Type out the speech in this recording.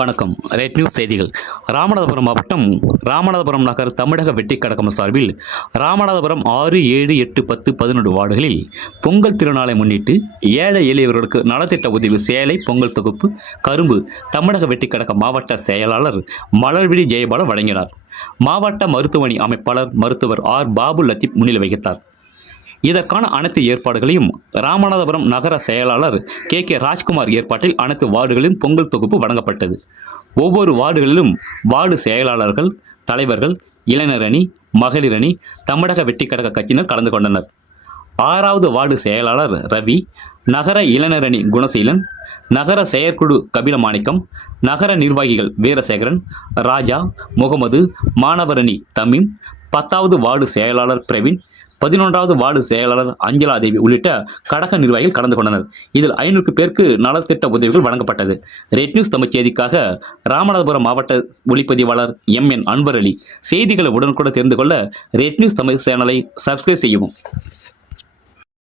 வணக்கம். Red news செய்திகள். ராமநாதபுரம் மாவட்டம் ராமநாதபுரம் நகர் தமிழக வெற்றிக் கழகம் சார்பில் ராமநாதபுரம் 6, 7, 8, 10, 11 வார்டுகளில் பொங்கல் திருநாளை முன்னிட்டு ஏழை எளியவர்களுக்கு நலத்திட்ட உதவி சேலை, பொங்கல் தொகுப்பு, கரும்பு தமிழக வெற்றிக் கழக மாவட்ட செயலாளர் மலர்விழி ஜெயபால வழங்கினார். மாவட்ட மருத்துவமனை அமைப்பாளர் மருத்துவர் ஆர். பாபு லத்தீப் முன்னிலை வகித்தார். இதற்கான அனைத்து ஏற்பாடுகளையும் ராமநாதபுரம் நகர செயலாளர் கே. ராஜ்குமார் ஏற்பாட்டில் அனைத்து வார்டுகளிலும் பொங்கல் தொகுப்பு வழங்கப்பட்டது. ஒவ்வொரு வார்டுகளிலும் வார்டு செயலாளர்கள், தலைவர்கள், இளைஞர் அணி, மகளிர் அணி, தமிழக வெற்றிக் கழக கட்சியினர் கலந்து கொண்டனர். 6வது வார்டு செயலாளர் ரவி, நகர இளைஞர் அணி குணசீலன், நகர செயற்குழு கபிலமாணிக்கம், நகர நிர்வாகிகள் வீரசேகரன், ராஜா, முகமது, மாணவர் அணி தமீம், 10வது வார்டு செயலாளர் பிரவீன், 11வது வார்டு செயலாளர் அஞ்சலா தேவி உள்ளிட்ட கழக நிர்வாகிகள் கலந்து கொண்டனர். இதில் 500 பேருக்கு நலத்திட்ட உதவிகள் வழங்கப்பட்டது. ரெட் நியூஸ் தமிழ் செய்திக்காக ராமநாதபுரம் மாவட்ட ஒளிப்பதிவாளர் எம்.என். அன்வர் அலி. செய்திகளை உடனுக்குடன் தெரிந்து கொள்ள ரெட் நியூஸ் தமிழ் சேனலை சப்ஸ்கிரைப் செய்யவும்.